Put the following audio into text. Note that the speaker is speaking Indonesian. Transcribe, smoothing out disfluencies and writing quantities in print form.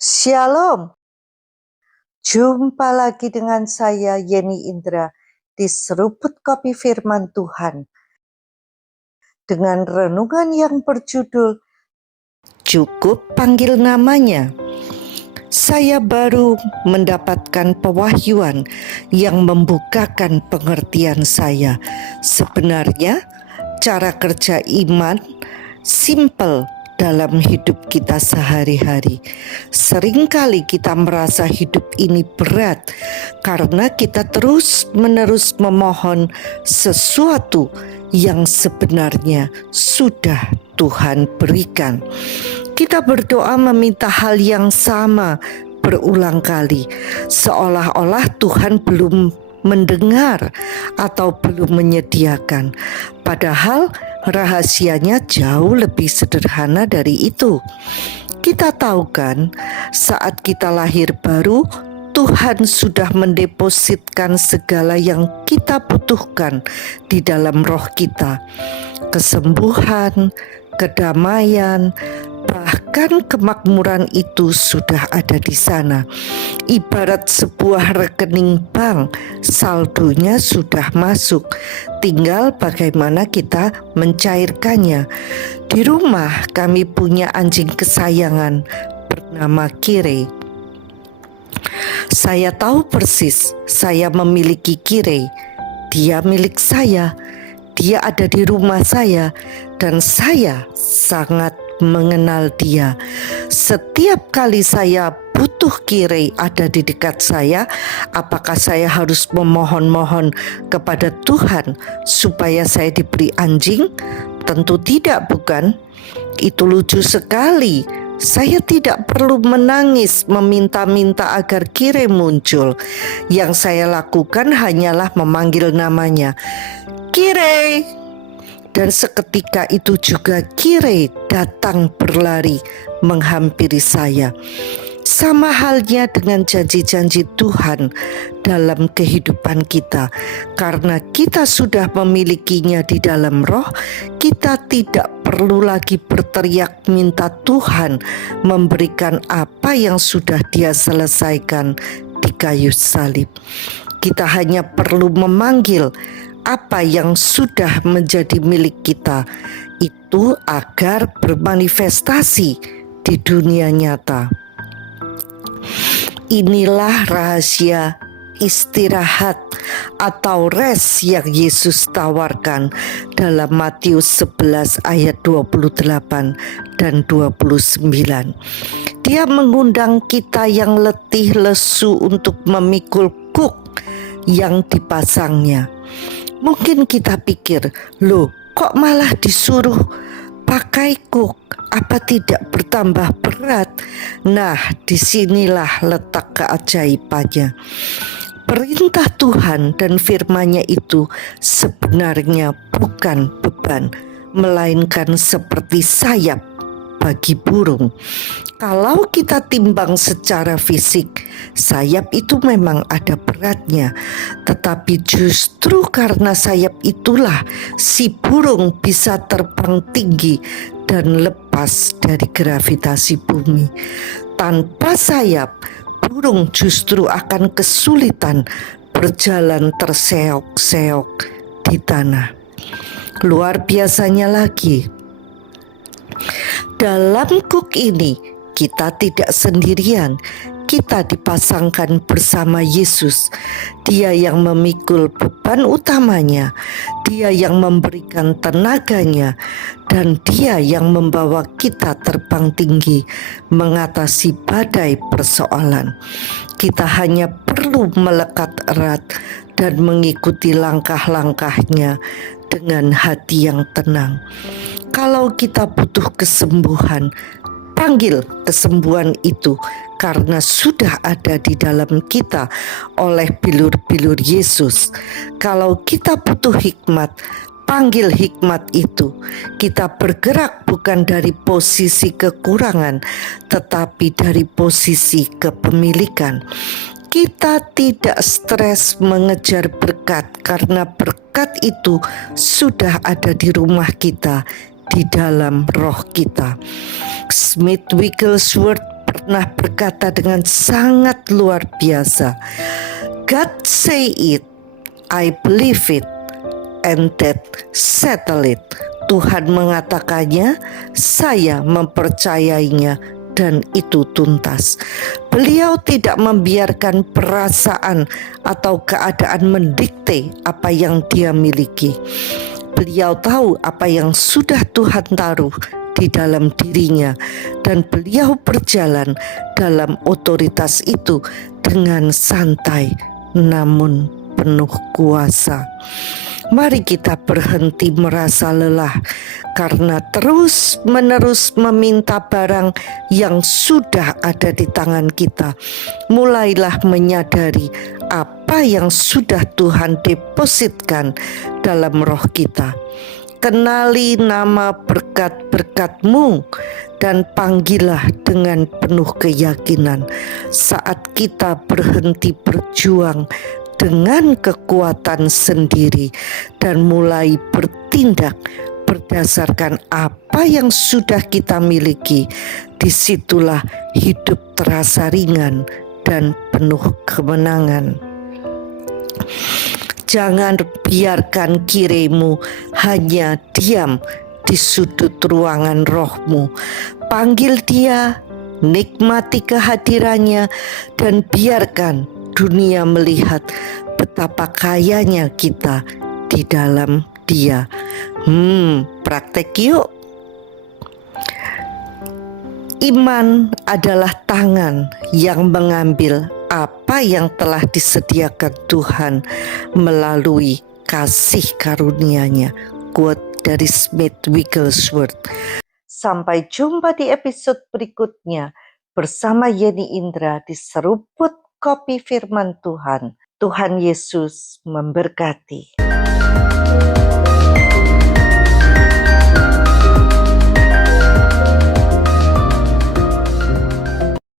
Shalom, jumpa lagi dengan saya Yeni Indra di Seruput Kopi Firman Tuhan dengan renungan yang berjudul Cukup Panggil Namanya. Saya baru mendapatkan pewahyuan yang membukakan pengertian saya. Sebenarnya cara kerja iman simple dalam hidup kita sehari-hari. Seringkali kita merasa hidup ini berat karena kita terus-menerus memohon sesuatu yang sebenarnya sudah Tuhan berikan. Kita berdoa meminta hal yang sama berulang kali, seolah-olah Tuhan belum mendengar atau belum menyediakan. Padahal rahasianya jauh lebih sederhana dari itu. Kita tahu kan, saat kita lahir baru, Tuhan sudah mendepositkan segala yang kita butuhkan di dalam roh kita. Kesembuhan, kedamaian, bahkan kemakmuran itu sudah ada di sana. Ibarat sebuah rekening bank, saldonya sudah masuk. Tinggal bagaimana kita mencairkannya. Di rumah kami punya anjing kesayangan bernama Kire. Saya tahu persis saya memiliki Kire. Dia milik saya. Dia ada di rumah saya dan saya sangat mengenal dia. Setiap kali saya butuh Kire ada di dekat saya, apakah saya harus memohon-mohon kepada Tuhan supaya saya diberi anjing? Tentu tidak, bukan? Itu lucu sekali. Saya tidak perlu menangis meminta-minta agar Kire muncul. Yang saya lakukan hanyalah memanggil namanya, Kire. Dan seketika itu juga Kire datang berlari menghampiri saya. Sama halnya dengan janji-janji Tuhan dalam kehidupan kita. Karena kita sudah memilikinya di dalam roh, kita tidak perlu lagi berteriak minta Tuhan memberikan apa yang sudah Dia selesaikan di kayu salib. Kita hanya perlu memanggil apa yang sudah menjadi milik kita itu agar bermanifestasi di dunia nyata. Inilah rahasia istirahat atau rest yang Yesus tawarkan dalam Matius 11 ayat 28 dan 29. Dia mengundang kita yang letih lesu untuk memikul kuk yang dipasangnya. Mungkin kita pikir, loh kok malah disuruh pakai kuk, apa tidak bertambah berat? Nah, disinilah letak keajaibannya. Perintah Tuhan dan firman-Nya itu sebenarnya bukan beban, melainkan seperti sayap bagi burung. Kalau kita timbang secara fisik, sayap itu memang ada beratnya. Tetapi justru karena sayap itulah si burung bisa terbang tinggi dan lepas dari gravitasi bumi. Tanpa sayap, burung justru akan kesulitan berjalan terseok-seok di tanah. Luar biasanya lagi, dalam kuk ini kita tidak sendirian, kita dipasangkan bersama Yesus. Dia yang memikul beban utamanya, Dia yang memberikan tenaganya, dan Dia yang membawa kita terbang tinggi mengatasi badai persoalan. Kita hanya perlu melekat erat dan mengikuti langkah-langkahnya dengan hati yang tenang. Kalau kita butuh kesembuhan, panggil kesembuhan itu karena sudah ada di dalam kita oleh bilur-bilur Yesus. Kalau kita butuh hikmat, panggil hikmat itu. Kita bergerak bukan dari posisi kekurangan, tetapi dari posisi kepemilikan. Kita tidak stres mengejar berkat karena berkat itu sudah ada di rumah kita, di dalam roh kita. Smith Wigglesworth pernah berkata dengan sangat luar biasa, God say it, I believe it, and that settle it. Tuhan mengatakannya, saya mempercayainya, dan itu tuntas. Beliau tidak membiarkan perasaan atau keadaan mendikte apa yang dia miliki. Beliau tahu apa yang sudah Tuhan taruh di dalam dirinya, dan beliau berjalan dalam otoritas itu dengan santai namun penuh kuasa. Mari kita berhenti merasa lelah karena terus-menerus meminta barang yang sudah ada di tangan kita. Mulailah menyadari apa yang sudah Tuhan depositkan dalam roh kita. Kenali nama berkat-berkat-Mu dan panggillah dengan penuh keyakinan. Saat kita berhenti berjuang dengan kekuatan sendiri dan mulai bertindak berdasarkan apa yang sudah kita miliki, disitulah hidup terasa ringan dan penuh kemenangan. Jangan biarkan kiremu hanya diam di sudut ruangan rohmu. Panggil dia, nikmati kehadirannya, dan biarkan dunia melihat betapa kayanya kita di dalam dia. Praktek yuk. Iman adalah tangan yang mengambil apa yang telah disediakan Tuhan melalui kasih karunia-Nya. Quote dari Smith Wigglesworth. Sampai jumpa di episode berikutnya bersama Yeni Indra di Seruput Kopi Firman Tuhan. Tuhan Yesus memberkati.